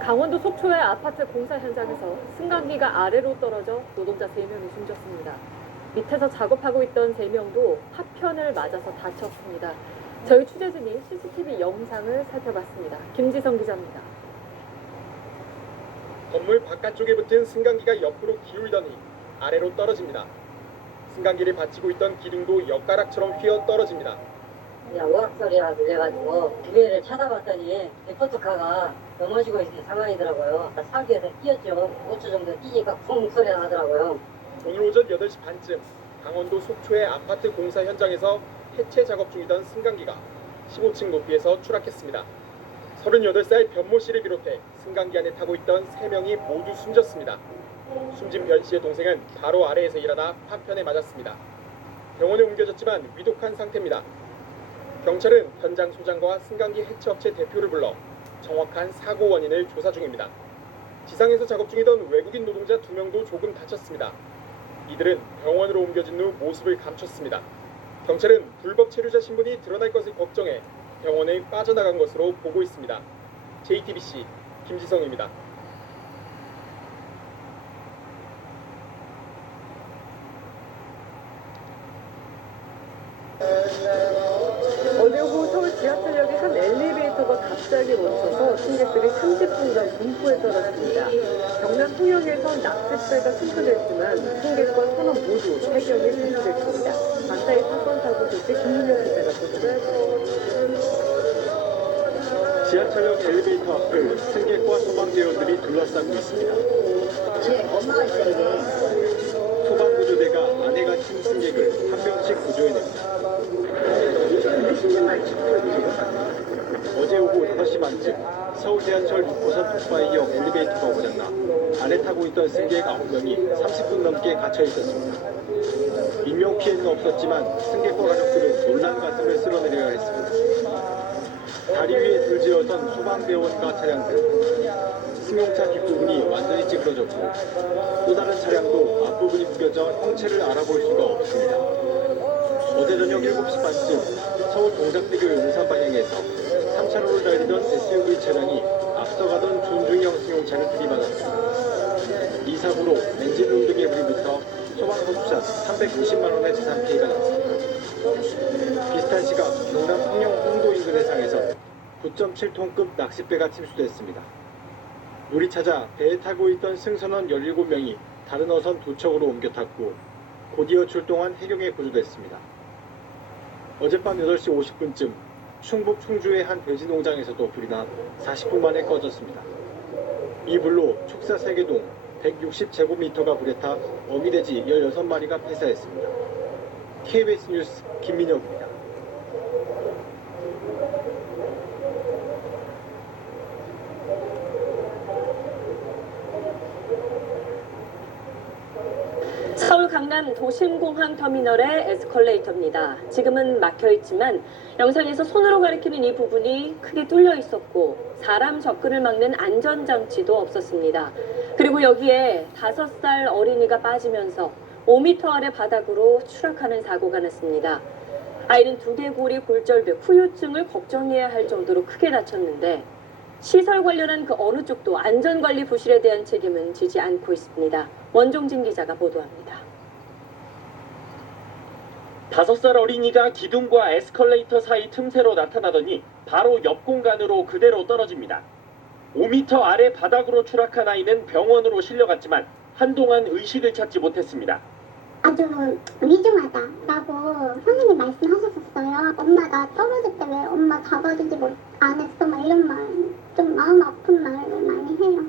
강원도 속초의 아파트 공사 현장에서 승강기가 아래로 떨어져 노동자 3명이 숨졌습니다. 밑에서 작업하고 있던 3명도 파편을 맞아서 다쳤습니다. 저희 취재진이 CCTV 영상을 살펴봤습니다. 김지성 기자입니다. 건물 바깥쪽에 붙은 승강기가 옆으로 기울더니 아래로 떨어집니다. 승강기를 받치고 있던 기둥도 엿가락처럼 휘어 떨어집니다. 오락 소리가 들려가지고 주변을 찾아봤더니 리포트카가 넘어지고 있는 상황이더라고요. 사기에서 뛰었죠. 5초 정도 뛰니까 쿵 소리가 나더라고요. 오늘 오전 8시 반쯤 강원도 속초의 아파트 공사 현장에서 해체 작업 중이던 승강기가 15층 높이에서 추락했습니다. 38살 변모 씨를 비롯해 승강기 안에 타고 있던 3명이 모두 숨졌습니다. 숨진 변 씨의 동생은 바로 아래에서 일하다 파편에 맞았습니다. 병원에 옮겨졌지만 위독한 상태입니다. 경찰은 현장 소장과 승강기 해체업체 대표를 불러 정확한 사고 원인을 조사 중입니다. 지상에서 작업 중이던 외국인 노동자 2명도 조금 다쳤습니다. 이들은 병원으로 옮겨진 후 모습을 감췄습니다. 경찰은 불법 체류자 신분이 드러날 것을 걱정해 병원에 빠져나간 것으로 보고 있습니다. JTBC 김지성입니다. 어제 오후 서울 지하철역의 한 엘리베이터가 갑자기 멈춰서 승객들이 30분간 분포에 떨어집니다. 경남 통영에서 낚싯배가 침수됐지만 승객과 선원 모두 해경에 침수됐습니다. 박사의 사건 사고 실제 김민영 기자가 보도합니다. 지하철역 엘리베이터 앞을 승객과 소방대원들이 둘러싸고 있습니다. 엄마가 있어요. 소방구조대가 안에 갇힌 승객을 한 명씩 구조해냅니다. 어제 오후 5시 반쯤 서울 지하철 6호선 독바이역 엘리베이터가 고장나 안에 타고 있던 승객 9명이 30분 넘게 갇혀 있었습니다. 인명피해는 없었지만 승객과 가족들은 놀란 가슴을 쓸어내려야 했습니다. 다리 위에 줄지어선 소방대원과 차량들, 승용차 뒷부분이 완전히 찌그러졌고 또 다른 차량도 앞부분이 구겨져 형체를 알아볼 수가 없습니다. 어제 저녁 7시 반쯤 서울 동작대교 용산 방향에서 3차로를 달리던 SUV 차량이 앞서가던 존중형 승용차를 들이받았습니다. 이 사고로 엔진룸 등에 불이 붙어 소방서 추산 320만 원의 재산 피해가 났습니다. 비슷한 시각 경남 통영 홍도 인근 해상에서 9.7톤급 낚싯배가 침수됐습니다. 물이 찾아 배에 타고 있던 승선원 17명이 다른 어선 2척으로 옮겨 탔고 곧이어 출동한 해경에 구조됐습니다. 어젯밤 8시 50분쯤 충북 충주의 한 돼지 농장에서도 불이 나 40분 만에 꺼졌습니다. 이 불로 축사 세계동 160제곱미터가 불에 타 어미돼지 16마리가 폐사했습니다. KBS 뉴스 김민혁입니다. 서울 강남 도심공항터미널의 에스컬레이터입니다. 지금은 막혀있지만 영상에서 손으로 가리키는 이 부분이 크게 뚫려 있었고 사람 접근을 막는 안전장치도 없었습니다. 그리고 여기에 5살 어린이가 빠지면서 5m 아래 바닥으로 추락하는 사고가 났습니다. 아이는 두개골이 골절돼 후유증을 걱정해야 할 정도로 크게 다쳤는데 시설 관련한 그 어느 쪽도 안전관리 부실에 대한 책임은 지지 않고 있습니다. 원종진 기자가 보도합니다. 5살 어린이가 기둥과 에스컬레이터 사이 틈새로 나타나더니 바로 옆 공간으로 그대로 떨어집니다. 5m 아래 바닥으로 추락한 아이는 병원으로 실려갔지만 한동안 의식을 찾지 못했습니다. 아주 위중하다라고 선생님 말씀하셨었어요. 엄마 나 떨어질 때 왜 엄마 잡아주지 안 했어? 막 이런 말, 좀 마음 아픈 말을 많이 해요.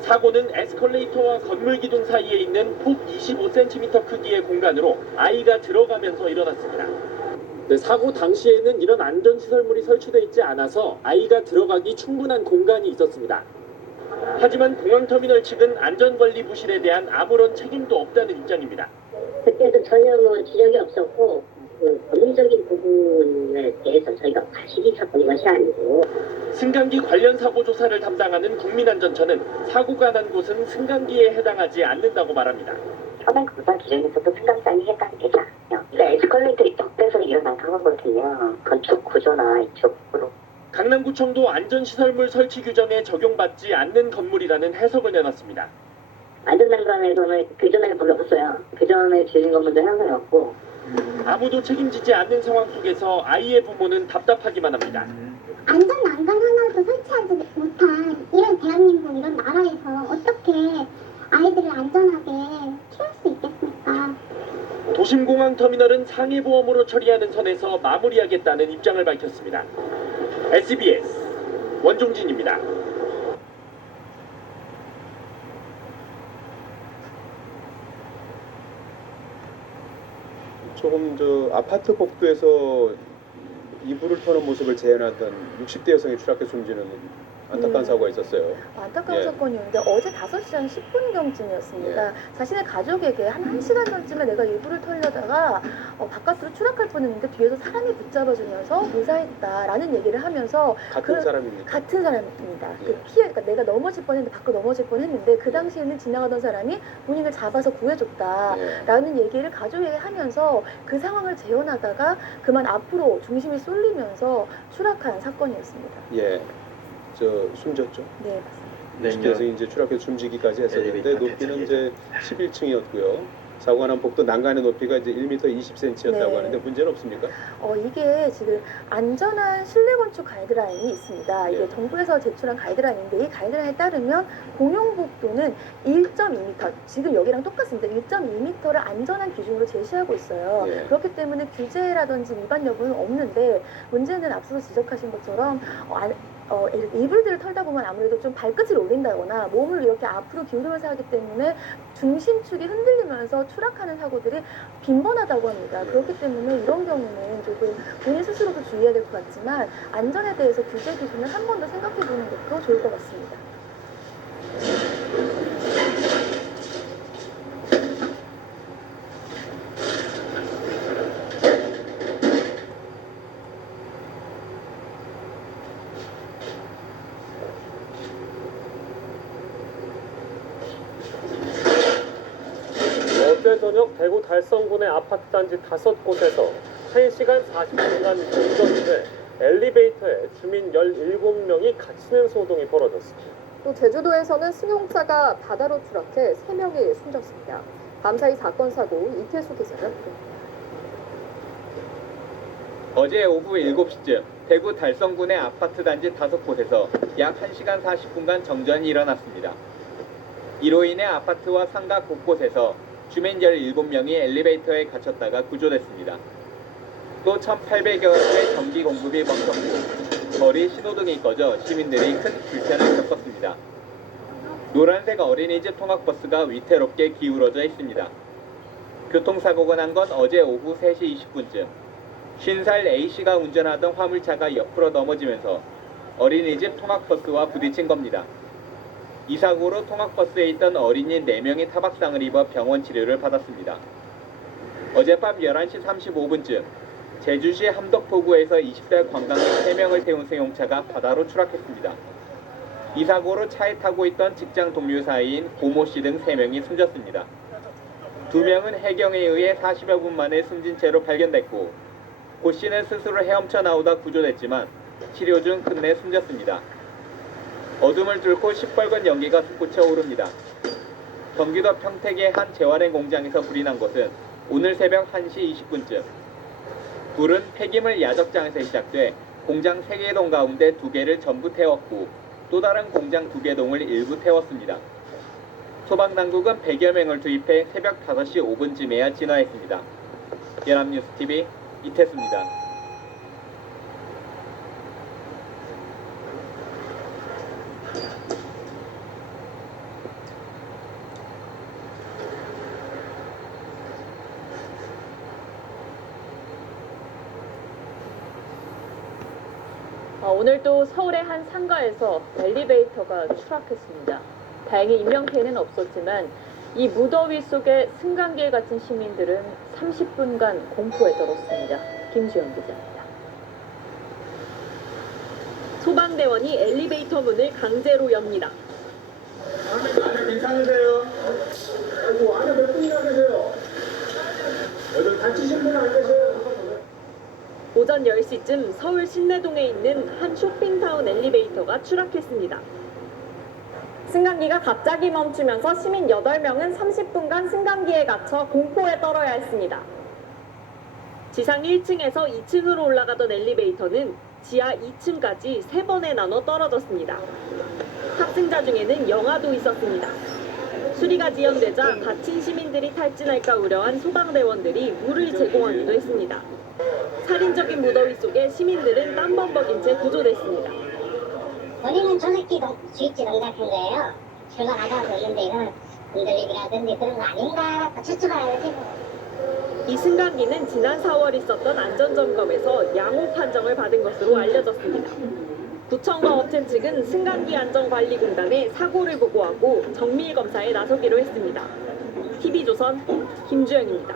사고는 에스컬레이터와 건물 기둥 사이에 있는 폭 25cm 크기의 공간으로 아이가 들어가면서 일어났습니다. 사고 당시에는 이런 안전시설물이 설치되어 있지 않아서 아이가 들어가기 충분한 공간이 있었습니다. 하지만 공항터미널 측은 안전관리 부실에 대한 아무런 책임도 없다는 입장입니다. 그때도 전혀 지적이 없었고 법리적인 부분에 대해서 저희가 과실이 쳤던 것이 아니고 승강기 관련 사고 조사를 담당하는 국민안전처는 사고가 난 곳은 승강기에 해당하지 않는다고 말합니다. 처방 검사 기준에서도 승강장이 해당이 되지 않아요. 그러니까 에스컬레이터 옆에서 일어난 사고거든요. 건축 구조나 이쪽으로 강남구청도 안전시설물 설치 규정에 적용받지 않는 건물이라는 해석을 내놨습니다. 안전난간에서는 규정에 법이 없어요. 규정에 지은 건물도 항상 없고. 아무도 책임지지 않는 상황 속에서 아이의 부모는 답답하기만 합니다. 안전 난간 하나도 설치하지 못한 이런 대한민국 이런 나라에서 어떻게 아이들을 안전하게 키울 수 있겠습니까? 도심공항터미널은 상해보험으로 처리하는 선에서 마무리하겠다는 입장을 밝혔습니다. SBS 원종진입니다. 조금 아파트 복도에서 이불을 터는 모습을 재현하던 60대 여성이 추락해 숨지는 안타까운 사고가 있었어요. 안타까운 예. 사건이었는데 어제 5시 한 10분경쯤이었습니다. 자신의 가족에게 한 1시간 전쯤에 내가 이불을 털려다가 바깥으로 추락할 뻔했는데 뒤에서 사람이 붙잡아주면서 무사했다라는 얘기를 하면서 같은 사람입니까? 같은 사람입니다. 예. 그러니까 내가 넘어질 뻔했는데 밖으로 넘어질 뻔했는데 그 당시에는 지나가던 사람이 본인을 잡아서 구해줬다라는 얘기를 가족에게 하면서 그 상황을 재현하다가 그만 앞으로 중심이 쏠리면서 추락한 사건이었습니다. 예, 숨졌죠. 네, 맞습니다. 60대 여성이 이제 추락해 숨지기까지 했었는데 높이는 이제 11층이었고요. 사고가 난 복도 난간의 높이가 이제 1m 20cm였다고 네. 하는데 문제는 없습니까? 이게 지금 안전한 실내 건축 가이드라인이 있습니다. 이게 예. 정부에서 제출한 가이드라인인데 이 가이드라인에 따르면 공용복도는 1.2m, 지금 여기랑 똑같습니다. 1.2m를 안전한 기준으로 제시하고 있어요. 예. 그렇기 때문에 규제라든지 위반 여부는 없는데 문제는 앞서서 지적하신 것처럼 이불들을 털다 보면 아무래도 좀 발끝을 올린다거나 몸을 이렇게 앞으로 기울이면서 하기 때문에 중심축이 흔들리면서 추락하는 사고들이 빈번하다고 합니다. 그렇기 때문에 이런 경우는 조금 본인 스스로도 주의해야 될 것 같지만 안전에 대해서 규제 기준을 한 번 더 생각해 보는 것도 좋을 것 같습니다. 어제 저녁 대구 달성군의 아파트 단지 5곳에서 1시간 40분간 운전인데 엘리베이터에 주민 17명이 갇히는 소동이 벌어졌습니다. 또 제주도에서는 승용차가 바다로 추락해 3명이 숨졌습니다. 밤사이 사건 사고 이태수 기자가 어제 오후 7시쯤 대구 달성군의 아파트 단지 5곳에서 약 1시간 40분간 정전이 일어났습니다. 이로 인해 아파트와 상가 곳곳에서 주민 17명이 엘리베이터에 갇혔다가 구조됐습니다. 또 1,800여 개의 전기 공급이 멈췄고 거리 신호등이 꺼져 시민들이 큰 불편을 겪었습니다. 노란색 어린이집 통학버스가 위태롭게 기울어져 있습니다. 교통사고가 난 건 어제 오후 3시 20분쯤 50살 A씨가 운전하던 화물차가 옆으로 넘어지면서 어린이집 통학버스와 부딪힌 겁니다. 이 사고로 통학버스에 있던 어린이 4명이 타박상을 입어 병원 치료를 받았습니다. 어젯밤 11시 35분쯤 제주시 함덕포구에서 20대 관광객 3명을 태운 승용차가 바다로 추락했습니다. 이 사고로 차에 타고 있던 직장 동료 사이인 고모씨 등 3명이 숨졌습니다. 2명은 해경에 의해 40여 분 만에 숨진 채로 발견됐고 고씨는 스스로 헤엄쳐 나오다 구조됐지만 치료 중 끝내 숨졌습니다. 어둠을 뚫고 시뻘건 연기가 솟구쳐 오릅니다. 경기도 평택의 한 재활용 공장에서 불이 난 것은 오늘 새벽 1시 20분쯤. 불은 폐기물 야적장에서 시작돼 공장 3개 동 가운데 2개를 전부 태웠고 또 다른 공장 2개 동을 일부 태웠습니다. 소방당국은 100여 명을 투입해 새벽 5시 5분쯤에야 진화했습니다. 연합뉴스TV 이태수입니다. 오늘 또 서울의 한 상가에서 엘리베이터가 추락했습니다. 다행히 인명피해는 없었지만 이 무더위 속에 승강기에 갇힌 시민들은 30분간 공포에 떨었습니다. 김주영 기자입니다. 소방대원이 엘리베이터 문을 강제로 엽니다. 안에 괜찮으세요? 아이고, 안에 몇 분이나 계세요? 여기 다치신 분 안 계세요? 오전 10시쯤 서울 신내동에 있는 한 쇼핑타운 엘리베이터가 추락했습니다. 승강기가 갑자기 멈추면서 시민 8명은 30분간 승강기에 갇혀 공포에 떨어야 했습니다. 지상 1층에서 2층으로 올라가던 엘리베이터는 지하 2층까지 3번에 나눠 떨어졌습니다. 탑승자 중에는 영아도 있었습니다. 수리가 지연되자 갇힌 시민들이 탈진할까 우려한 소방대원들이 물을 제공하기도 했습니다. 살인적인 무더위 속에 시민들은 땀범벅인 채 구조됐습니다. 본인은 저녁기 스위치 동작한 거예요. 출발하자고 그러는데 이건 흔들리기라든지 그런 거 아닌가 추측하여가지고. 이 승강기는 지난 4월 있었던 안전점검에서 양호 판정을 받은 것으로 알려졌습니다. 구청과 업체 측은 승강기 안전관리공단에 사고를 보고하고 정밀 검사에 나서기로 했습니다. TV조선 김주영입니다.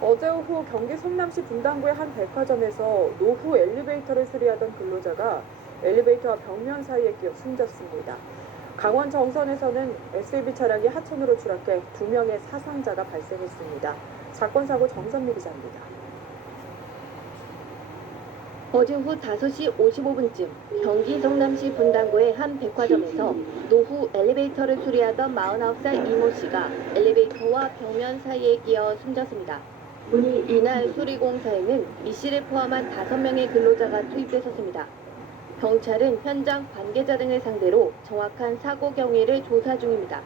어제 오후 경기 성남시 분당구의 한 백화점에서 노후 엘리베이터를 수리하던 근로자가 엘리베이터와 벽면 사이에 끼어 숨졌습니다. 강원 정선에서는 SUV 차량이 하천으로 추락해 2명의 사상자가 발생했습니다. 사건 사고 정선미 기자입니다. 어제 오후 5시 55분쯤 경기 성남시 분당구의 한 백화점에서 노후 엘리베이터를 수리하던 49살 이모 씨가 엘리베이터와 벽면 사이에 끼어 숨졌습니다. 이날 수리공사에는 이 씨를 포함한 5명의 근로자가 투입됐었습니다. 경찰은 현장 관계자 등을 상대로 정확한 사고 경위를 조사 중입니다.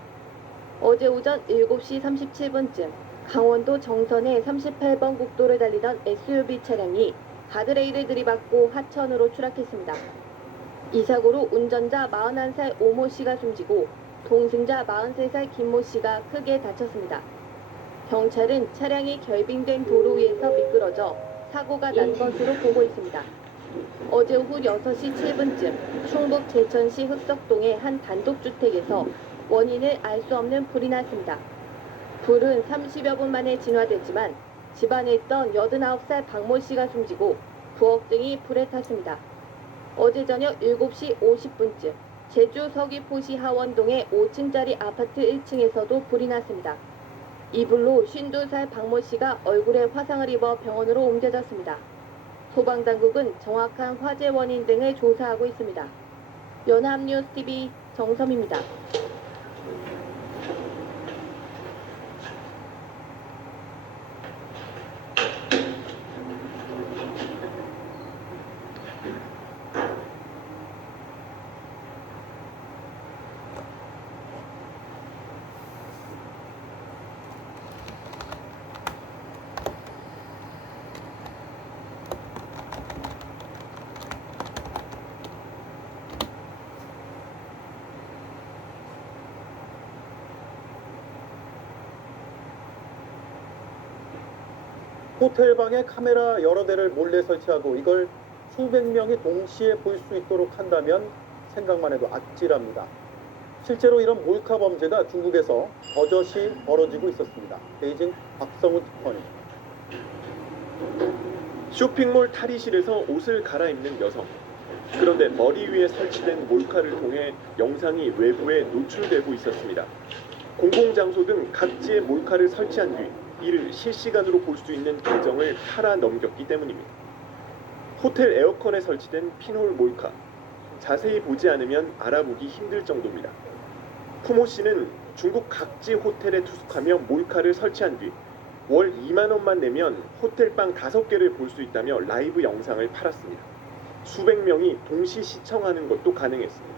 어제 오전 7시 37분쯤 강원도 정선의 38번 국도를 달리던 SUV 차량이 가드레일을 들이받고 하천으로 추락했습니다. 이 사고로 운전자 41살 오모 씨가 숨지고 동승자 43살 김모 씨가 크게 다쳤습니다. 경찰은 차량이 결빙된 도로 위에서 미끄러져 사고가 난 것으로 보고 있습니다. 어제 오후 6시 7분쯤 충북 제천시 흑석동의 한 단독주택에서 원인을 알 수 없는 불이 났습니다. 불은 30여 분 만에 진화됐지만 집안에 있던 89살 박모 씨가 숨지고 부엌 등이 불에 탔습니다. 어제 저녁 7시 50분쯤 제주 서귀포시 하원동의 5층짜리 아파트 1층에서도 불이 났습니다. 이 불로 52살 박모 씨가 얼굴에 화상을 입어 병원으로 옮겨졌습니다. 소방당국은 정확한 화재 원인 등을 조사하고 있습니다. 연합뉴스TV 정섬입니다. 호텔 방에 카메라 여러 대를 몰래 설치하고 이걸 수백 명이 동시에 볼 수 있도록 한다면 생각만 해도 아찔합니다. 실제로 이런 몰카 범죄가 중국에서 버젓이 벌어지고 있었습니다. 베이징 박성우 특파원이. 쇼핑몰 탈의실에서 옷을 갈아입는 여성. 그런데 머리 위에 설치된 몰카를 통해 영상이 외부에 노출되고 있었습니다. 공공장소 등 각지에 몰카를 설치한 뒤 이를 실시간으로 볼 수 있는 계정을 팔아 넘겼기 때문입니다. 호텔 에어컨에 설치된 핀홀 몰카. 자세히 보지 않으면 알아보기 힘들 정도입니다. 푸모 씨는 중국 각지 호텔에 투숙하며 몰카를 설치한 뒤 월 2만 원만 내면 호텔방 5개를 볼 수 있다며 라이브 영상을 팔았습니다. 수백 명이 동시 시청하는 것도 가능했습니다.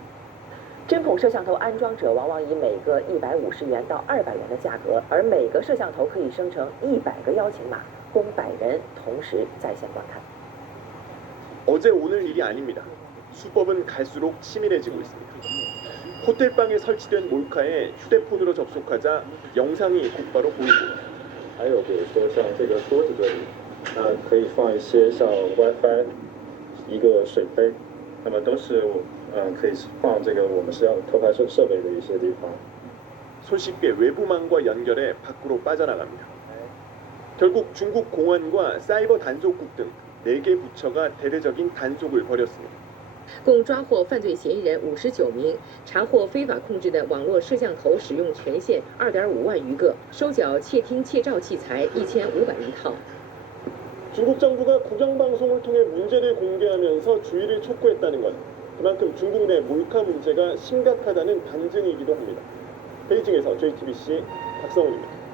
针孔摄像头安装者往往以每个150元到200元的价格，而每个摄像头可以生成100个邀请码，供100人同时在线观看。 어제 오늘 일이 아닙니다. 수법은 갈수록 치밀해지고 있습니다. 호텔방에 설치된 몰카에 휴대폰으로 접속하자 영상이 곧바로 보이고 还有比如说像这个桌子这里，那可以放一些像 WiFi， 一个水杯，那么都是可以放这个我们是要偷拍设备的一些地方。 손쉽게 외부망과 연결해 밖으로 빠져나갑니다. 결국 중국 공안과 사이버 단속국 등 4개 부처가 대대적인 단속을 벌였습니다. 共抓获犯罪嫌疑人59名，查获非法控制的网络摄像头使用权限2.5万余个，收缴窃听窃照器材1500余套。 중국 정부가 국영방송을 통해 문제를 공개하면서 주의를 촉구했다는 건 그만큼 중국 내 몰카 문제가 심각하다는 반증이기도 합니다. 베이징에서 JTBC 박성훈입니다.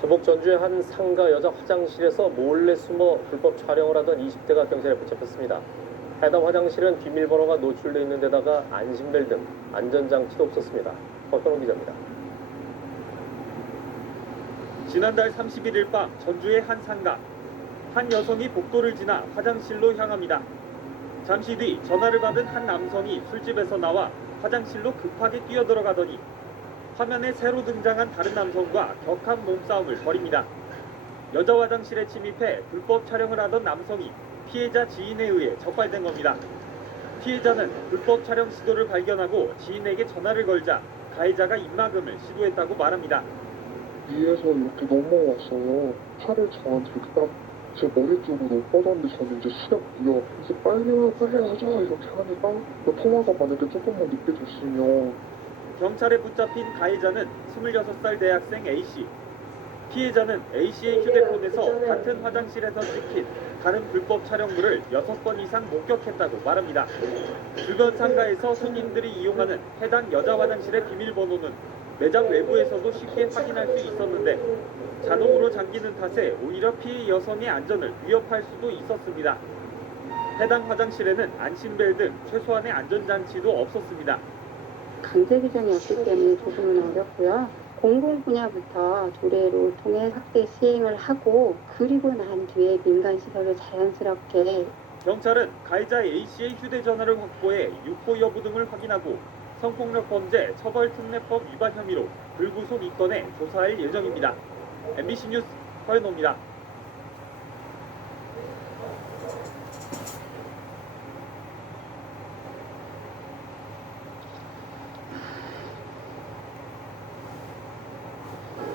전북 전주의 한 상가 여자 화장실에서 몰래 숨어 불법 촬영을 하던 20대가 경찰에 붙잡혔습니다. 해당 화장실은 비밀번호가 노출돼 있는 데다가 안심벨 등 안전장치도 없었습니다. 박건호 기자입니다. 지난달 31일 밤 전주의 한 상가. 한 여성이 복도를 지나 화장실로 향합니다. 잠시 뒤 전화를 받은 한 남성이 술집에서 나와 화장실로 급하게 뛰어들어가더니 화면에 새로 등장한 다른 남성과 격한 몸싸움을 벌입니다. 여자 화장실에 침입해 불법 촬영을 하던 남성이 피해자 지인에 의해 적발된 겁니다. 피해자는 불법 촬영 시도를 발견하고 지인에게 전화를 걸자 가해자가 입막음을 시도했다고 말합니다. 위에서 이렇게 넘어왔어요. 차를 저한테 이렇게 딱 제 머리 쪽으로 뻗어내셨는데 이제 시작이요. 그래서 빨리 하자 이렇게 하니까 통화가 만약에 조금만 늦게 됐으면 경찰에 붙잡힌 가해자는 26살 대학생 A씨. 피해자는 A씨의 휴대폰에서 같은 화장실에서 찍힌 다른 불법 촬영물을 6번 이상 목격했다고 말합니다. 주변 상가에서 손님들이 이용하는 해당 여자 화장실의 비밀번호는 매장 외부에서도 쉽게 확인할 수 있었는데 자동으로 잠기는 탓에 오히려 피해 여성의 안전을 위협할 수도 있었습니다. 해당 화장실에는 안심벨 등 최소한의 안전장치도 없었습니다. 강제 규정이 없기 때문에 조금은 어렵고요. 공공 분야부터 조례로 통해 확대 시행을 하고 그리고 난 뒤에 민간 시설을 자연스럽게 경찰은 가해자 A씨의 휴대전화를 확보해 유포 여부 등을 확인하고 성폭력 범죄 처벌특례법 위반 혐의로 불구속 입건해 조사할 예정입니다. MBC 뉴스 허연호입니다.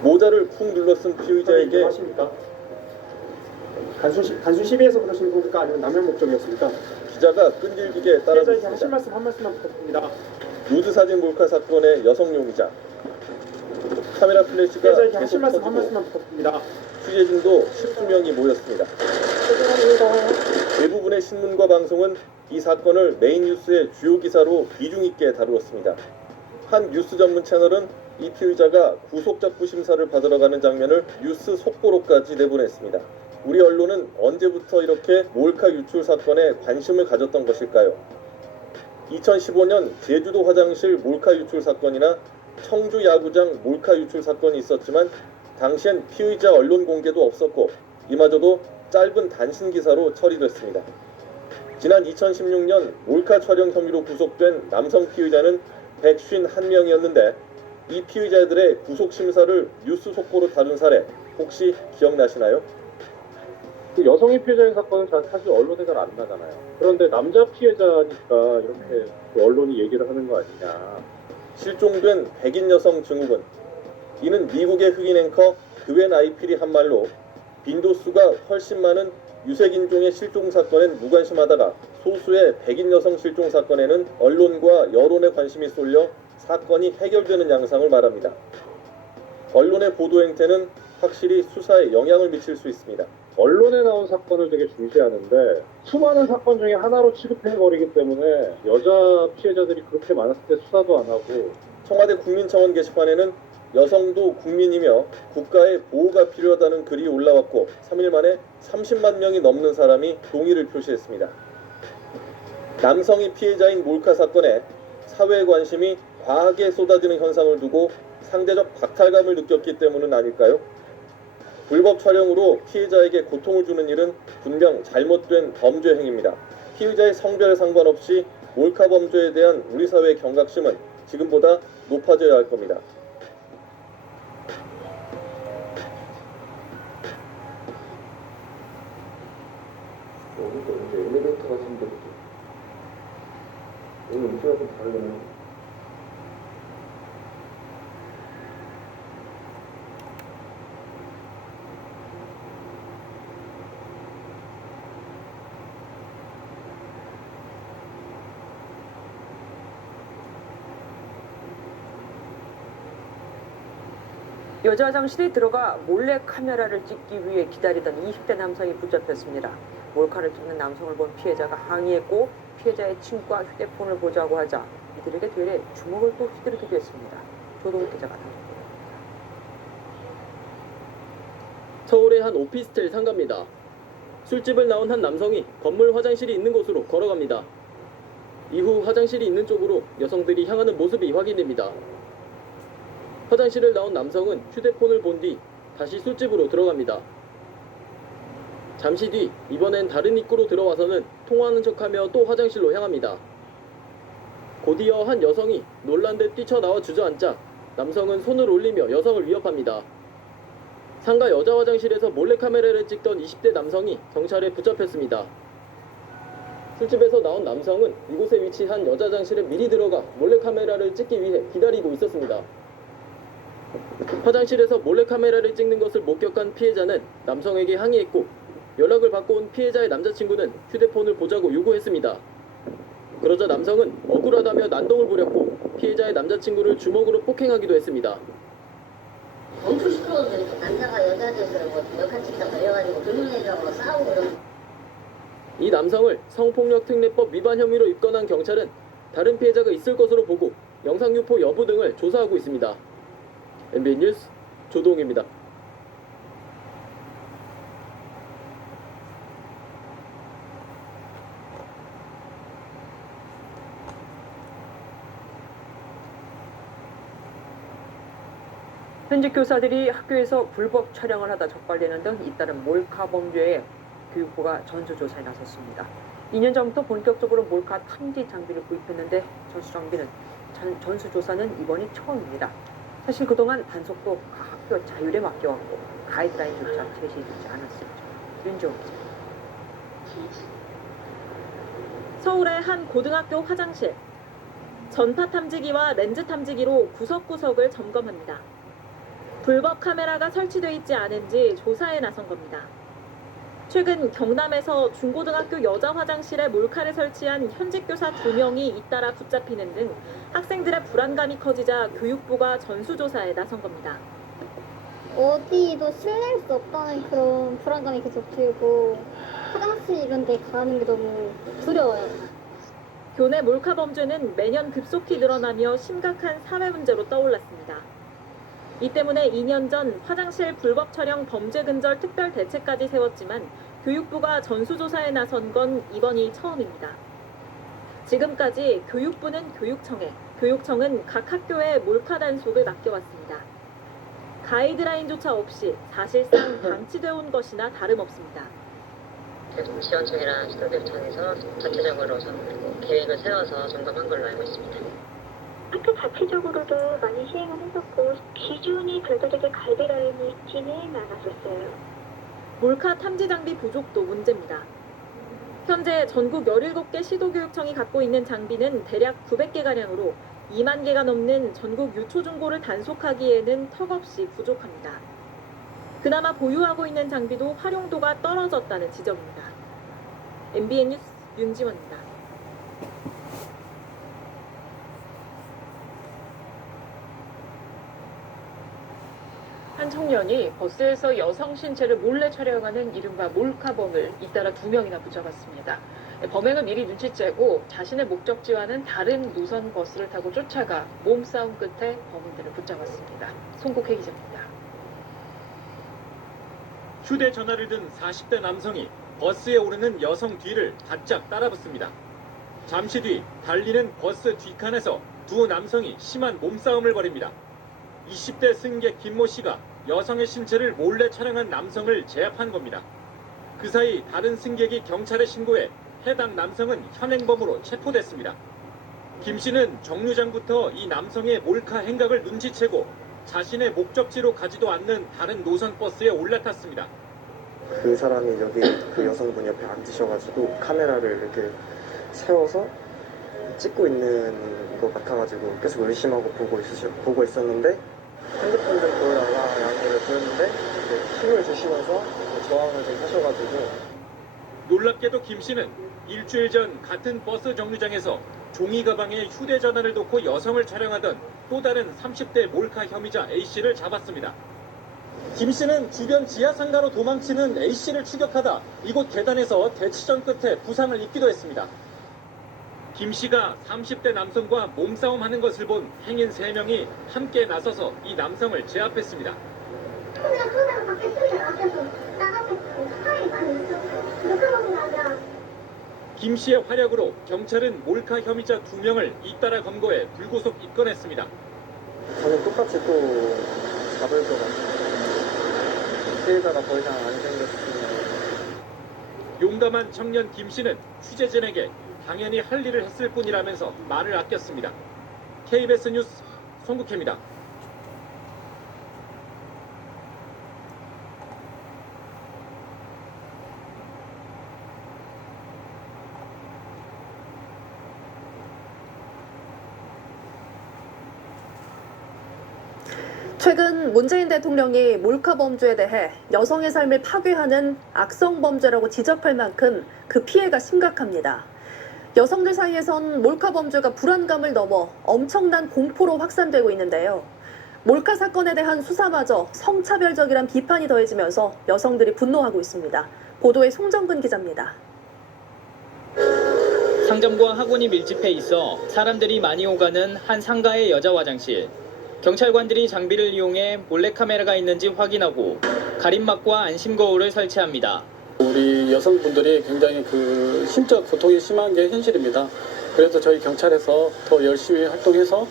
모자를 쿵 눌러쓴 피의자에게 하십니까? 단순 시비해서 그러신 겁니까? 아니면 남용 목적이었습니까? 기자가 끈질기게 피해자에게 따라붙습니다. 하실 말씀 한 말씀만 부탁드립니다. 누드 사진 몰카 사건의 여성 용의자. 카메라 플래시가 피해자에게 하실 계속 말씀 한 터지고 말씀만 부탁드립니다. 취재진도 10수명이 모였습니다. 대부분의 신문과 방송은 이 사건을 메인 뉴스의 주요 기사로 비중 있게 다루었습니다. 한 뉴스 전문 채널은 이 피의자가 구속작부 심사를 받으러 가는 장면을 뉴스 속보로까지 내보냈습니다. 우리 언론은 언제부터 이렇게 몰카 유출 사건에 관심을 가졌던 것일까요? 2015년 제주도 화장실 몰카 유출 사건이나 청주 야구장 몰카 유출 사건이 있었지만 당시엔 피의자 언론 공개도 없었고 이마저도 짧은 단신 기사로 처리됐습니다. 지난 2016년 몰카 촬영 혐의로 구속된 남성 피의자는 151명이었는데 이 피의자들의 구속 심사를 뉴스 속보로 다룬 사례 혹시 기억나시나요? 그 여성의 피해자인 사건은 사실 언론에 잘 안 나잖아요. 그런데 남자 피해자니까 이렇게 언론이 얘기를 하는 거 아니냐. 실종된 백인 여성 증후군. 이는 미국의 흑인 앵커 그웬 아이필이 한 말로 빈도수가 훨씬 많은 유색인종의 실종 사건엔 무관심하다가 소수의 백인 여성 실종 사건에는 언론과 여론의 관심이 쏠려 사건이 해결되는 양상을 말합니다. 언론의 보도 행태는 확실히 수사에 영향을 미칠 수 있습니다. 언론에 나온 사건을 되게 중시하는데 수많은 사건 중에 하나로 취급해버리기 때문에 여자 피해자들이 그렇게 많았을 때 수사도 안 하고 청와대 국민청원 게시판에는 여성도 국민이며 국가의 보호가 필요하다는 글이 올라왔고 3일 만에 30만 명이 넘는 사람이 동의를 표시했습니다. 남성이 피해자인 몰카 사건에 사회의 관심이 과하게 쏟아지는 현상을 두고 상대적 박탈감을 느꼈기 때문은 아닐까요? 불법 촬영으로 피해자에게 고통을 주는 일은 분명 잘못된 범죄 행위입니다. 피의자의 성별에 상관없이 몰카 범죄에 대한 우리 사회의 경각심은 지금보다 높아져야 할 겁니다. 여기도 이제 엘리베이터가 생겼고 오늘 음식이 좀 다르네. 여자 화장실에 들어가 몰래 카메라를 찍기 위해 기다리던 20대 남성이 붙잡혔습니다. 몰카를 찍는 남성을 본 피해자가 항의했고 피해자의 친구가 휴대폰을 보자고 하자 이들에게 되레 주먹을 또 휘두르기도 했습니다. 조동욱 기자가 담았습니다. 서울의 한 오피스텔 상가입니다. 술집을 나온 한 남성이 건물 화장실이 있는 곳으로 걸어갑니다. 이후 화장실이 있는 쪽으로 여성들이 향하는 모습이 확인됩니다. 화장실을 나온 남성은 휴대폰을 본 뒤 다시 술집으로 들어갑니다. 잠시 뒤 이번엔 다른 입구로 들어와서는 통화하는 척하며 또 화장실로 향합니다. 곧이어 한 여성이 놀란 듯 뛰쳐나와 주저앉자 남성은 손을 올리며 여성을 위협합니다. 상가 여자 화장실에서 몰래카메라를 찍던 20대 남성이 경찰에 붙잡혔습니다. 술집에서 나온 남성은 이곳에 위치한 여자 화장실에 미리 들어가 몰래카메라를 찍기 위해 기다리고 있었습니다. 화장실에서 몰래카메라를 찍는 것을 목격한 피해자는 남성에게 항의했고 연락을 받고 온 피해자의 남자친구는 휴대폰을 보자고 요구했습니다. 그러자 남성은 억울하다며 난동을 부렸고 피해자의 남자친구를 주먹으로 폭행하기도 했습니다. 엄청 시끄러운데 남자가 여자들을 뭐 역할 찍다 걸려가지고 젊은 애들하고 싸우고 그러면 이 남성을 성폭력특례법 위반 혐의로 입건한 경찰은 다른 피해자가 있을 것으로 보고 영상 유포 여부 등을 조사하고 있습니다. MBN 뉴스 조동욱입니다. 현직 교사들이 학교에서 불법 촬영을 하다 적발되는 등 잇따른 몰카 범죄에 교육부가 전수조사에 나섰습니다. 2년 전부터 본격적으로 몰카 탐지 장비를 구입했는데 전수조사는 이번이 처음입니다. 사실 그동안 단속도 각 학교 자율에 맡겨왔고 가이드라인조차 제시되지 않았습니다. 윤지원 기자. 서울의 한 고등학교 화장실. 전파 탐지기와 렌즈 탐지기로 구석구석을 점검합니다. 불법 카메라가 설치돼 있지 않은지 조사에 나선 겁니다. 최근 경남에서 중고등학교 여자 화장실에 몰카를 설치한 현직 교사 2명이 잇따라 붙잡히는 등 학생들의 불안감이 커지자 교육부가 전수조사에 나선 겁니다. 어디도 신뢰할 수 없다는 그런 불안감이 계속 들고 화장실 이런 데 가는 게 너무 두려워요. 교내 몰카 범죄는 매년 급속히 늘어나며 심각한 사회 문제로 떠올랐습니다. 이 때문에 2년 전 화장실 불법 촬영 범죄 근절 특별 대책까지 세웠지만 교육부가 전수조사에 나선 건 이번이 처음입니다. 지금까지 교육부는 교육청에, 교육청은 각 학교에 몰카 단속을 맡겨왔습니다. 가이드라인조차 없이 사실상 방치되어 온 것이나 다름없습니다. 지원청이랑 시도교육청에서 전체적으로 계획을 세워서 점검한 걸로 알고 있습니다. 학교 자체적으로도 많이 시행을 했었고 기준이 별도되게 가이드라인이 있지는 않았었어요. 몰카 탐지 장비 부족도 문제입니다. 현재 전국 17개 시도교육청이 갖고 있는 장비는 대략 900개가량으로 2만 개가 넘는 전국 유초중고를 단속하기에는 턱없이 부족합니다. 그나마 보유하고 있는 장비도 활용도가 떨어졌다는 지적입니다. MBN 뉴스 윤지원입니다. 한 청년이 버스에서 여성 신체를 몰래 촬영하는 이른바 몰카범을 잇따라 2명이나 붙잡았습니다. 범행을 미리 눈치채고 자신의 목적지와는 다른 노선 버스를 타고 쫓아가 몸싸움 끝에 범인들을 붙잡았습니다. 송국혜 기자입니다. 휴대전화를 든 40대 남성이 버스에 오르는 여성 뒤를 바짝 따라붙습니다. 잠시 뒤 달리는 버스 뒷칸에서 두 남성이 심한 몸싸움을 벌입니다. 20대 승객 김모 씨가 여성의 신체를 몰래 촬영한 남성을 제압한 겁니다. 그 사이 다른 승객이 경찰에 신고해 해당 남성은 현행범으로 체포됐습니다. 김 씨는 정류장부터 이 남성의 몰카 행각을 눈치채고 자신의 목적지로 가지도 않는 다른 노선 버스에 올라탔습니다. 그 사람이 여기 그 여성분 옆에 앉으셔가지고 카메라를 이렇게 세워서 찍고 있는 것 같아가지고 계속 의심하고 보고 있었는데 핸드폰 좀 보여달라 양해를 보였는데 힘을 주시면서 저항을 좀 하셔가지고 놀랍게도 김 씨는 일주일 전 같은 버스 정류장에서 종이 가방에 휴대전화를 놓고 여성을 촬영하던 또 다른 30대 몰카 혐의자 A씨를 잡았습니다. 김 씨는 주변 지하상가로 도망치는 A씨를 추격하다 이곳 계단에서 대치전 끝에 부상을 입기도 했습니다. 김 씨가 30대 남성과 몸싸움하는 것을 본 행인 3명이 함께 나서서 이 남성을 제압했습니다. 김 씨의 활약으로 경찰은 몰카 혐의자 2명을 잇따라 검거해 불구속 입건했습니다. 저는 똑같이 또 잡을 것 같아요. 피해자가 더 이상 안 생겼으면. 용감한 청년 김 씨는 취재진에게 당연히 할 일을 했을 뿐이라면서 말을 아꼈습니다. KBS 뉴스 송국혜입니다. 최근 문재인 대통령이 몰카 범죄에 대해 여성의 삶을 파괴하는 악성 범죄라고 지적할 만큼 그 피해가 심각합니다. 여성들 사이에선 몰카 범죄가 불안감을 넘어 엄청난 공포로 확산되고 있는데요. 몰카 사건에 대한 수사마저 성차별적이란 비판이 더해지면서 여성들이 분노하고 있습니다. 보도에 송정근 기자입니다. 상점과 학원이 밀집해 있어 사람들이 많이 오가는 한 상가의 여자 화장실. 경찰관들이 장비를 이용해 몰래카메라가 있는지 확인하고 가림막과 안심 거울을 설치합니다. 우리 여성분들이 굉장히 그 심적 고통이 심한 게 현실입니다. 그래서 저희 경찰에서 더 열심히 활동해서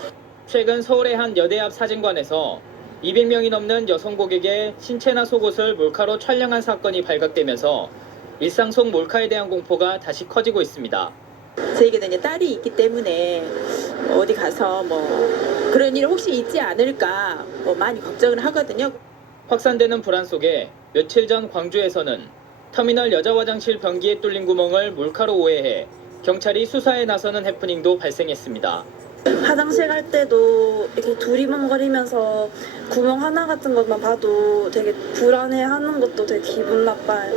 최근 서울의 한 여대 앞 사진관에서 200명이 넘는 여성 고객의 신체나 속옷을 몰카로 촬영한 사건이 발각되면서 일상 속 몰카에 대한 공포가 다시 커지고 있습니다. 저에게는 이제 딸이 있기 때문에 어디 가서 그런 일 혹시 있지 않을까 많이 걱정을 하거든요. 확산되는 불안 속에 며칠 전 광주에서는 터미널 여자 화장실 변기에 뚫린 구멍을 몰카로 오해해 경찰이 수사에 나서는 해프닝도 발생했습니다. 화장실 갈 때도 이렇게 두리번거리면서 구멍 하나 같은 것만 봐도 되게 불안해하는 것도 되게 기분 나빠요.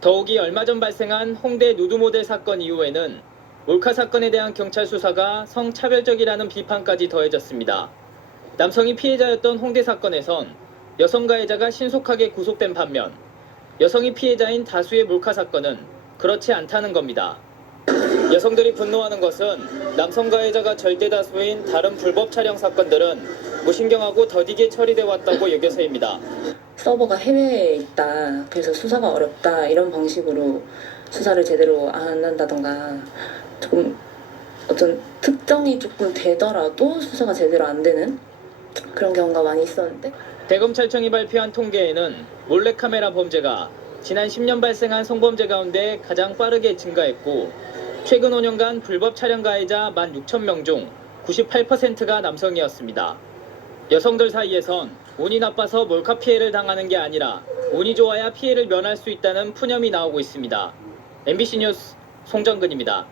더욱이 얼마 전 발생한 홍대 누드 모델 사건 이후에는 몰카 사건에 대한 경찰 수사가 성차별적이라는 비판까지 더해졌습니다. 남성이 피해자였던 홍대 사건에선 여성 가해자가 신속하게 구속된 반면 여성이 피해자인 다수의 몰카 사건은 그렇지 않다는 겁니다. 여성들이 분노하는 것은 남성 가해자가 절대 다수인 다른 불법 촬영 사건들은 무신경하고 더디게 처리돼 왔다고 여겨서입니다. 서버가 해외에 있다, 그래서 수사가 어렵다 이런 방식으로 수사를 제대로 안 한다던가 조금 어떤 특정이 조금 되더라도 수사가 제대로 안 되는 그런 경우가 많이 있었는데 대검찰청이 발표한 통계에는 몰래카메라 범죄가 지난 10년 발생한 성범죄 가운데 가장 빠르게 증가했고 최근 5년간 불법 촬영 가해자 16,000명 중 98%가 남성이었습니다. 여성들 사이에선 운이 나빠서 몰카 피해를 당하는 게 아니라 운이 좋아야 피해를 면할 수 있다는 푸념이 나오고 있습니다. MBC 뉴스 송정근입니다.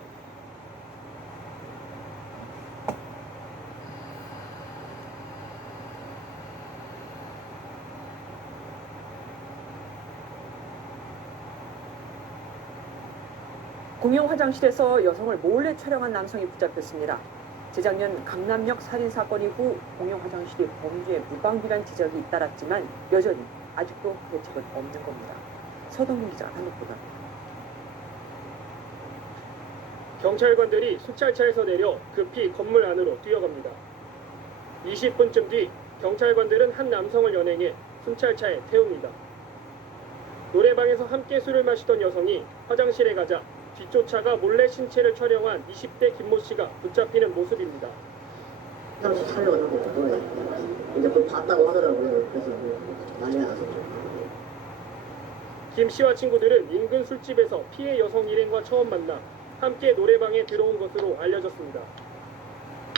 공용 화장실에서 여성을 몰래 촬영한 남성이 붙잡혔습니다. 재작년 강남역 살인 사건 이후 공용 화장실이 범죄에 무방비란 지적이 잇따랐지만 여전히 아직도 대책은 없는 겁니다. 서동민 기자가 단독 보도합니다. 경찰관들이 순찰차에서 내려 급히 건물 안으로 뛰어갑니다. 20분쯤 뒤 경찰관들은 한 남성을 연행해 순찰차에 태웁니다. 노래방에서 함께 술을 마시던 여성이 화장실에 가자 뒷조차가 몰래 신체를 촬영한 20대 김모 씨가 붙잡히는 모습입니다. 화장실 촬영을 하고 있고 이제 그걸 봤다고 하더라고요. 그래서 난리가 났었죠. 김 씨와 친구들은 인근 술집에서 피해 여성 일행과 처음 만나 함께 노래방에 들어온 것으로 알려졌습니다.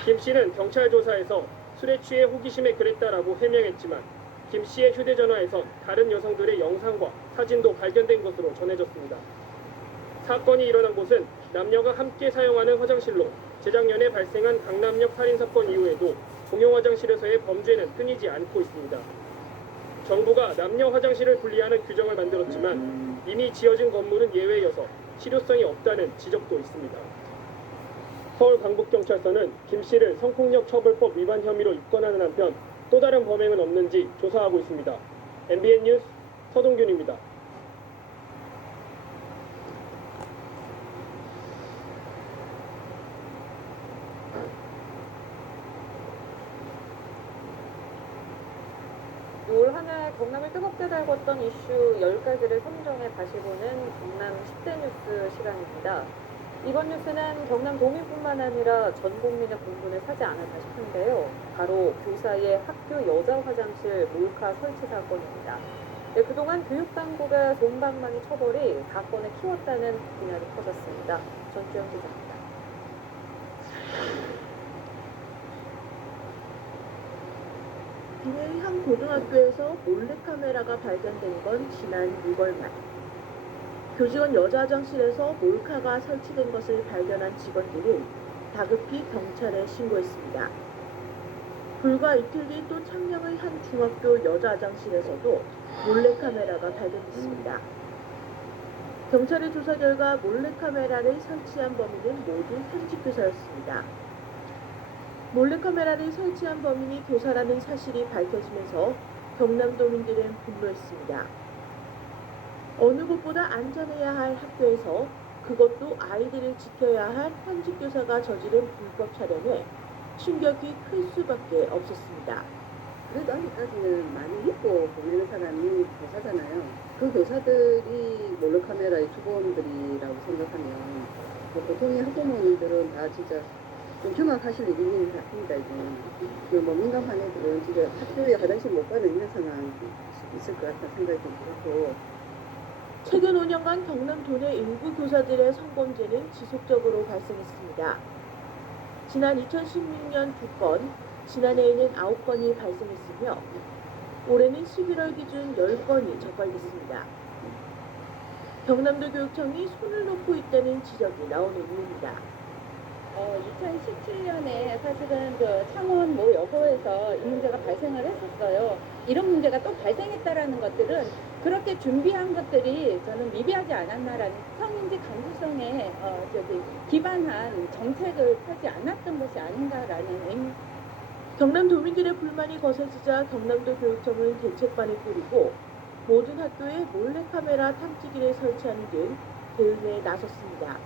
김 씨는 경찰 조사에서 술에 취해 호기심에 그랬다라고 해명했지만 김 씨의 휴대전화에선 다른 여성들의 영상과 사진도 발견된 것으로 전해졌습니다. 사건이 일어난 곳은 남녀가 함께 사용하는 화장실로 재작년에 발생한 강남역 살인사건 이후에도 공용 화장실에서의 범죄는 끊이지 않고 있습니다. 정부가 남녀 화장실을 분리하는 규정을 만들었지만 이미 지어진 건물은 예외여서 실효성이 없다는 지적도 있습니다. 서울 강북경찰서는 김 씨를 성폭력 처벌법 위반 혐의로 입건하는 한편 또 다른 범행은 없는지 조사하고 있습니다. MBN 뉴스 서동균입니다. 올 한 해 경남을 뜨겁게 달궜던 이슈 10가지를 선정해 다시 보는 경남 10대 뉴스 시간입니다. 이번 뉴스는 경남 도민뿐만 아니라 전 국민의 공분을 사지 않을까 싶은데요. 바로 교사의 학교 여자 화장실 몰카 설치 사건입니다. 네, 그동안 교육당국의 솜방망이 처벌이 사건을 키웠다는 비난이 커졌습니다. 전주영 기자입니다. 김해의 한 고등학교에서 몰래카메라가 발견된 건 지난 6월 말. 교직원 여자 화장실에서 몰카가 설치된 것을 발견한 직원들은 다급히 경찰에 신고했습니다. 불과 이틀 뒤 또 창녕의 한 중학교 여자 화장실에서도 몰래카메라가 발견됐습니다. 경찰의 조사 결과 몰래카메라를 설치한 범인은 모두 현직교사였습니다. 몰래카메라를 설치한 범인이 교사라는 사실이 밝혀지면서 경남도민들은 분노했습니다. 어느 곳보다 안전해야 할 학교에서 그것도 아이들을 지켜야 할 현직 교사가 저지른 불법 촬영에 충격이 클 수밖에 없었습니다. 그래도 아직까지는 많이 믿고 보이는 사람이 교사잖아요. 그 교사들이 몰래카메라의 주범들이라고 생각하면 보통의 학부모님들은 다 진짜 좀 경악하실 일인 것 같습니다. 이제 뭐 민감한 애들은 진짜 학교에 화장실 못 가는 이런 상황이 있을 것 같다는 생각이 좀 들었고, 최근 5년간 경남 도내 일부 교사들의 성범죄는 지속적으로 발생했습니다. 지난 2016년 2건, 지난해에는 9건이 발생했으며 올해는 11월 기준 10건이 적발됐습니다. 경남도 교육청이 손을 놓고 있다는 지적이 나오는 이유입니다. 2017년에 사실은 창원 모 여고에서 이 문제가 발생을 했었어요. 이런 문제가 또 발생했다라는 것들은 그렇게 준비한 것들이 저는 미비하지 않았나라는 성인지 강구성에 기반한 정책을 펴지 않았던 것이 아닌가라는 의미. 경남도민들의 불만이 거세지자 경남도 교육청은 대책반을 꾸리고 모든 학교에 몰래카메라 탐지기를 설치하는 등 대응에 나섰습니다.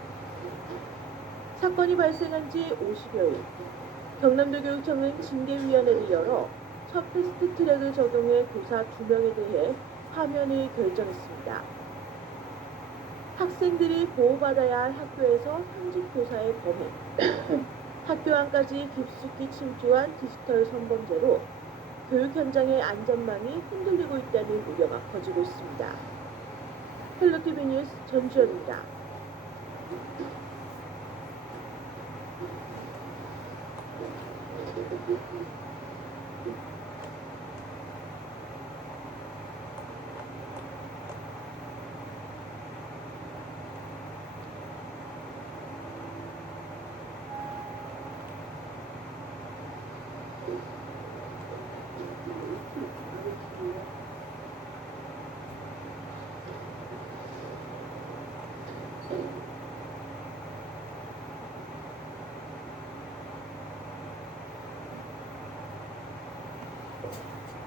사건이 발생한 지 50여일, 경남도 교육청은 징계위원회를 열어 첫 패스트트랙을 적용해 교사 2명에 대해 파면을 결정했습니다. 학생들이 보호받아야 할 학교에서 현직 교사의 범행, 학교 안까지 깊숙이 침투한 디지털 성범죄로 교육 현장의 안전망이 흔들리고 있다는 우려가 커지고 있습니다. 헬로티비 뉴스 전주현입니다.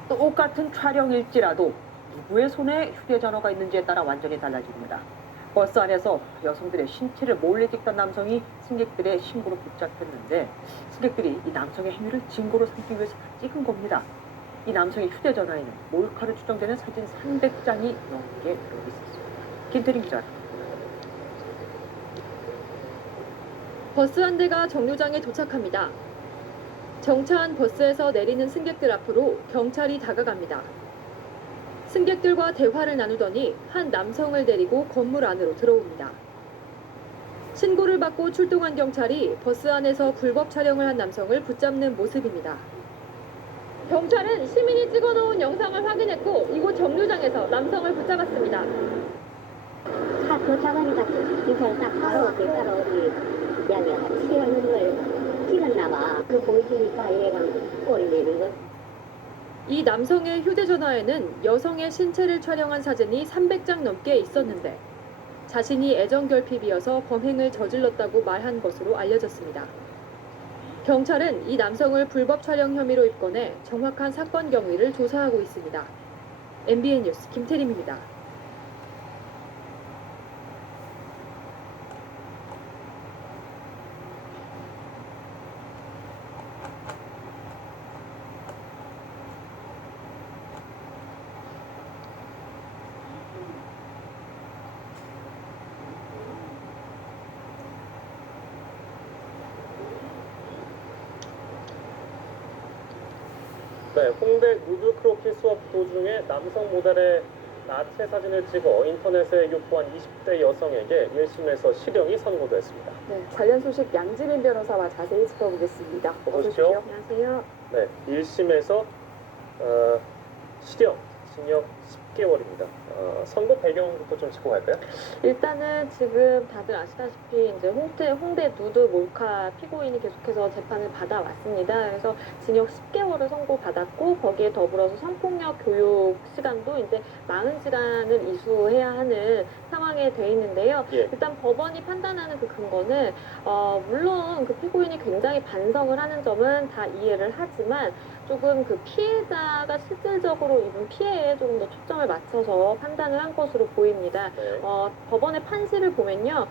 똑같은 촬영일지라도 누구의 손에 휴대전화가 있는지에 따라 완전히 달라집니다. 버스 안에서 여성들의 신체를 몰래 찍던 남성이 승객들의 신고로 붙잡혔는데 승객들이 이 남성의 행위를 증거로 삼기 위해서 찍은 겁니다. 이 남성의 휴대전화에는 몰카로 추정되는 사진 300장이 넘게 들어있었습니다. 김태림 기자. 버스 한 대가 정류장에 도착합니다. 정차한 버스에서 내리는 승객들 앞으로 경찰이 다가갑니다. 승객들과 대화를 나누더니 한 남성을 데리고 건물 안으로 들어옵니다. 신고를 받고 출동한 경찰이 버스 안에서 불법 촬영을 한 남성을 붙잡는 모습입니다. 경찰은 시민이 찍어놓은 영상을 확인했고 이곳 정류장에서 남성을 붙잡았습니다. 차 도착하니까 경찰 딱 바로 대가로 어디 이야기가 치려는 걸 찍었나 봐. 그 보여주니까 얘가 꼬리 내는 거. 이 남성의 휴대전화에는 여성의 신체를 촬영한 사진이 300장 넘게 있었는데 자신이 애정결핍이어서 범행을 저질렀다고 말한 것으로 알려졌습니다. 경찰은 이 남성을 불법 촬영 혐의로 입건해 정확한 사건 경위를 조사하고 있습니다. MBN 뉴스 김태림입니다. 네, 홍대 누드 크로키 수업 도중에 남성 모델의 나체 사진을 찍어 인터넷에 유포한 20대 여성에게 1심에서 실형이 선고됐습니다. 네, 관련 소식 양지민 변호사와 자세히 짚어보겠습니다. 어서 오십시오. 안녕하세요. 네, 1심에서 실형, 징역 10개월입니다. 선고 배경부터 좀 짚고 갈까요? 일단은 지금 다들 아시다시피 이제 홍대 누드 몰카 피고인이 계속해서 재판을 받아왔습니다. 그래서 징역 10개월을 선고받았고 거기에 더불어서 성폭력 교육 시간도 이제 40시간을 이수해야 하는 상황에 돼 있는데요. 예. 일단 법원이 판단하는 그 근거는 물론 그 피고인이 굉장히 반성을 하는 점은 다 이해를 하지만 조금 그 피해자가 실질적으로 입은 피해에 조금 더 초점을 맞춰서 판단을 한 것으로 보입니다. 네. 법원의 판시를 보면요.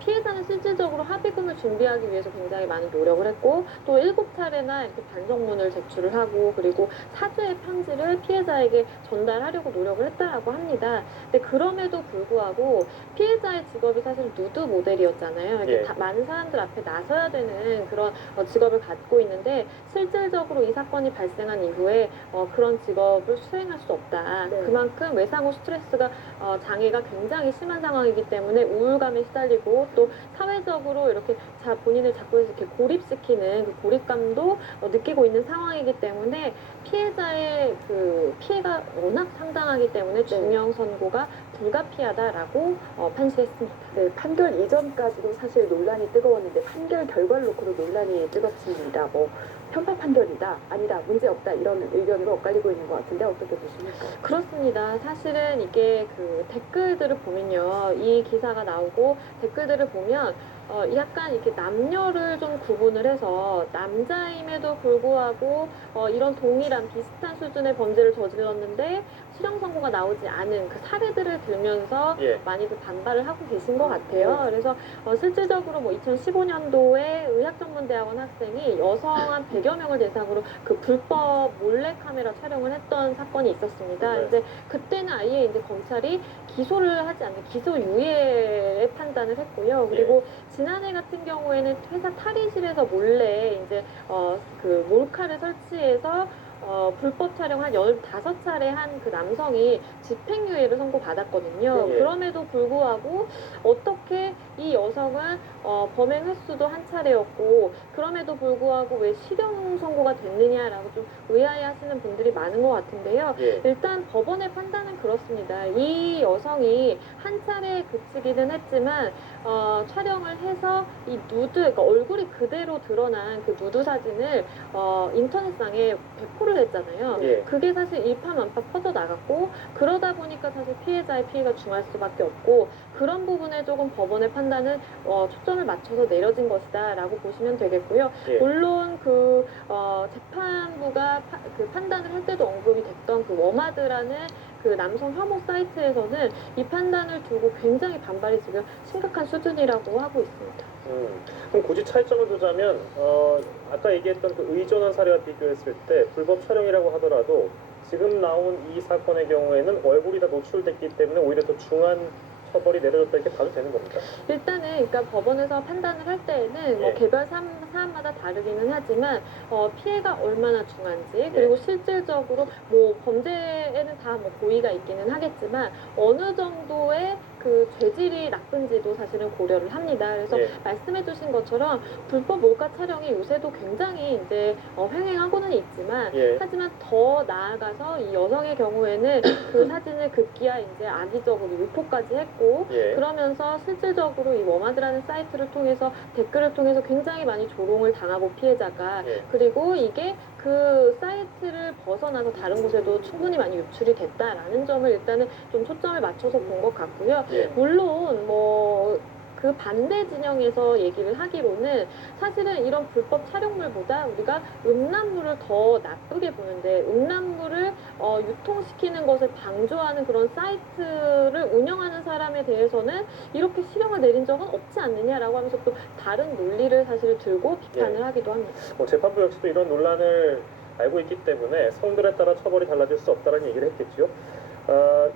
피해자는 실질적으로 합의금을 준비하기 위해서 굉장히 많은 노력을 했고 또 7차례나 이렇게 반성문을 제출을 하고 그리고 사죄의 편지를 피해자에게 전달하려고 노력을 했다라고 합니다. 근데 그럼에도 불구하고 피해자의 직업이 사실 누드 모델이었잖아요. 이렇게 예. 많은 사람들 앞에 나서야 되는 그런 직업을 갖고 있는데 실질적으로 이 사건이 발생한 이후에 그런 직업을 수행할 수 없다. 네. 그만큼 외상후 스트레스가 장애가 굉장히 심한 상황이기 때문에 우울감에 시달리고 또 사회적으로 이렇게 본인을 자꾸 이렇게 고립시키는 그 고립감도 느끼고 있는 상황이기 때문에 피해자의 그 피해가 워낙 상당하기 때문에 중형 선고가 불가피하다라고 판시했습니다. 네, 판결 이전까지도 사실 논란이 뜨거웠는데 판결 결과를 놓고도 논란이 뜨겁습니다. 편파 판결이다, 아니다, 문제 없다 이런 의견으로 엇갈리고 있는 것 같은데 어떻게 보십니까? 그렇습니다. 사실은 이게 그 댓글들을 보면요, 이 기사가 나오고 댓글들을 보면 약간 이렇게 남녀를 좀 구분을 해서 남자임에도 불구하고 이런 동일한 비슷한 수준의 범죄를 저질렀는데 실형 선고가 나오지 않은 그 사례들을 들면서 예. 많이들 반발을 하고 계신 것 같아요. 그래서 실질적으로 2015년도에 의학전문대학원 학생이 여성 한 100여 명을 대상으로 그 불법 몰래카메라 촬영을 했던 사건이 있었습니다. 네. 이제 그때는 아예 이제 검찰이 기소를 하지 않는 기소유예의 판단을 했고요. 그리고 지난해 같은 경우에는 회사 탈의실에서 몰래 이제 그 몰카를 설치해서 불법 촬영 한 15차례 한 그 남성이 집행유예를 선고받았거든요. 예. 그럼에도 불구하고 어떻게 이 여성은 범행 횟수도 한 차례였고 그럼에도 불구하고 왜 실형 선고가 됐느냐라고 좀 의아해하시는 분들이 많은 것 같은데요. 예. 일단 법원의 판단은 그렇습니다. 이 여성이 한 차례 그치기는 했지만 촬영을 해서 이 누드, 그러니까 얼굴이 그대로 드러난 그 누드 사진을 인터넷상에 배포를 했잖아요. 예. 그게 사실 일파만파 퍼져나갔고 그러다 보니까 사실 피해자의 피해가 중할 수밖에 없고 그런 부분에 조금 법원의 판단은 초점을 맞춰서 내려진 것이다 라고 보시면 되겠고요. 예. 물론 그 재판부가 그 판단을 할 때도 언급이 됐던 그 워마드라는 그 남성 혐오 사이트에서는 이 판단을 두고 굉장히 반발이 지금 심각한 수준이라고 하고 있습니다. 그럼 굳이 차이점을 두자면 아까 얘기했던 그 의존한 사례와 비교했을 때 불법 촬영이라고 하더라도 지금 나온 이 사건의 경우에는 얼굴이 다 노출됐기 때문에 오히려 더 중한 처벌이 내려졌다 이렇게 봐도 되는 겁니까? 일단은 그러니까 법원에서 판단을 할 때에는 뭐 예. 개별 사안마다 다르기는 하지만 피해가 얼마나 중한지 그리고 실질적으로 뭐 범죄에는 다 뭐 고의가 있기는 하겠지만 어느 정도의 그 죄질이 나쁜지도 사실은 고려를 합니다. 그래서 예. 말씀해주신 것처럼 불법 몰카 촬영이 요새도 굉장히 이제 횡행하고는 있지만 예. 하지만 더 나아가서 이 여성의 경우에는 그 사진을 급기야 이제 악의적으로 유포까지 했고 예. 그러면서 실질적으로 이 워마드라는 사이트를 통해서 댓글을 통해서 굉장히 많이 조롱을 당하고 피해자가 예. 그리고 이게 그 사이트를 벗어나서 다른 곳에도 충분히 많이 유출이 됐다라는 점을 일단은 좀 초점을 맞춰서 본 것 같고요. 예. 물론 뭐 그 반대 진영에서 얘기를 하기로는 사실은 이런 불법 촬영물보다 우리가 음란물을 더 나쁘게 보는데 음란물을 유통시키는 것을 방조하는 그런 사이트를 운영하는 사람에 대해서는 이렇게 실형을 내린 적은 없지 않느냐라고 하면서 또 다른 논리를 사실 들고 비판을 하기도 합니다. 뭐 재판부 역시도 이런 논란을 알고 있기 때문에 성들에 따라 처벌이 달라질 수 없다는 얘기를 했겠죠.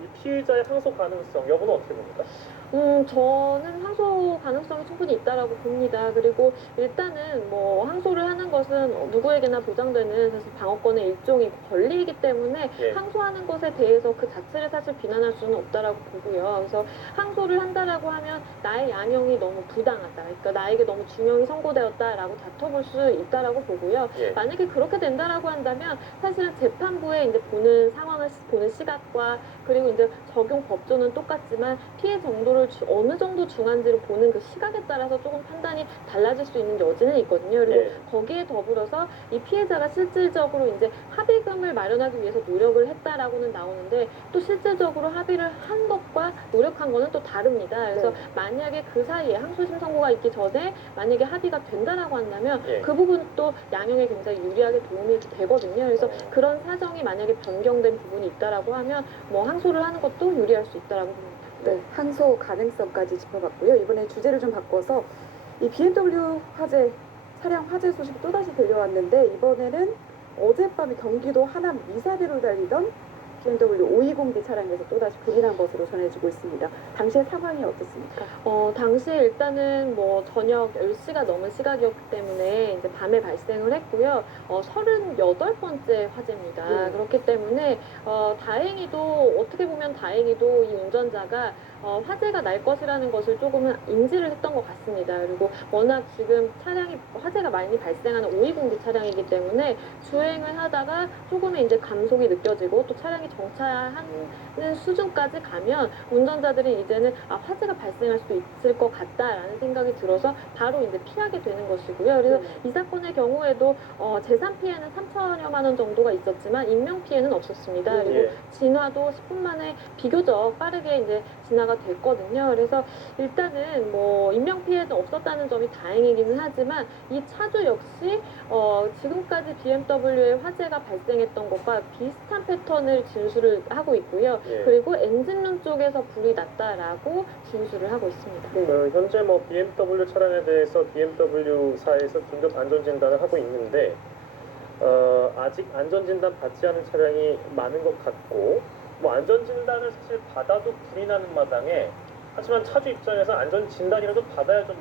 이 피해자의 항소 가능성 여부는 어떻게 봅니까? 저는 항소 가능성이 충분히 있다라고 봅니다. 그리고 일단은 뭐 항소를 하는 것은 누구에게나 보장되는 사실 방어권의 일종이고 권리이기 때문에 예. 항소하는 것에 대해서 그 자체를 사실 비난할 수는 없다라고 보고요. 그래서 항소를 한다라고 하면 나의 양형이 너무 부당하다. 그러니까 나에게 너무 중형이 선고되었다라고 다퉈볼 수 있다라고 보고요. 예. 만약에 그렇게 된다라고 한다면 사실은 재판부에 이제 보는 상황을 보는 시각과 그리고 이제 적용 법조는 똑같지만 피해 정도를 어느 정도 중한지를 보는 그 시각에 따라서 조금 판단이 달라질 수 있는 여지는 있거든요. 그리고 예. 거기에 더불어서 이 피해자가 실질적으로 이제 합의금을 마련하기 위해서 노력을 했다라고는 나오는데 또 실질적으로 합의를 한 것과 노력한 거는 또 다릅니다. 그래서 만약에 그 사이에 항소심 선고가 있기 전에 만약에 합의가 된다라고 한다면 예. 그 부분은 또 양형에 굉장히 유리하게 도움이 되거든요. 그래서 그런 사정이 만약에 변경된 부분이 있다라고 하면 뭐 항소를 하는 것도 유리할 수 있다라고 봅니다. 네, 항소 가능성까지 짚어봤고요. 이번에 주제를 좀 바꿔서 이 BMW 화재, 차량 화재 소식이 또다시 들려왔는데 이번에는 어젯밤에 경기도 하남 미사리로 달리던 BMW 520D 차량에서 또다시 불이 난 것으로 전해지고 있습니다. 당시의 상황이 어떻습니까? 당시에 일단은 뭐 저녁 10시가 넘은 시각이었기 때문에 이제 밤에 발생을 했고요. 38번째 화재입니다. 네. 그렇기 때문에 다행히도 어떻게 보면 다행히도 이 운전자가 화재가 날 것이라는 것을 조금은 인지를 했던 것 같습니다. 그리고 워낙 지금 차량이 화재가 많이 발생하는 520D 차량이기 때문에 주행을 하다가 조금의 이제 감속이 느껴지고 또 차량이 정차하는 수준까지 가면 운전자들이 이제는 화재가 발생할 수도 있을 것 같다라는 생각이 들어서 바로 이제 피하게 되는 것이고요. 그래서 이 사건의 경우에도 재산 피해는 3천여만 원 정도가 있었지만 인명 피해는 없었습니다. 그리고 진화도 10분 만에 비교적 빠르게 이제 진화가 됐거든요. 그래서 일단은 뭐 인명 피해는 없었다는 점이 다행이기는 하지만 이 차주 역시 지금까지 BMW의 화재가 발생했던 것과 비슷한 패턴을 진술을 하고 있고요. 그리고 엔진룸 쪽에서 불이 났다라고 진술을 하고 있습니다. 현재 뭐 BMW 차량에 대해서 BMW사에서 긴급 안전진단을 하고 있는데 아직 안전진단 받지 않은 차량이 많은 것 같고 뭐 안전진단을 사실 받아도 불이 나는 마당에 하지만 차주 입장에서 안전진단이라도 받아야 좀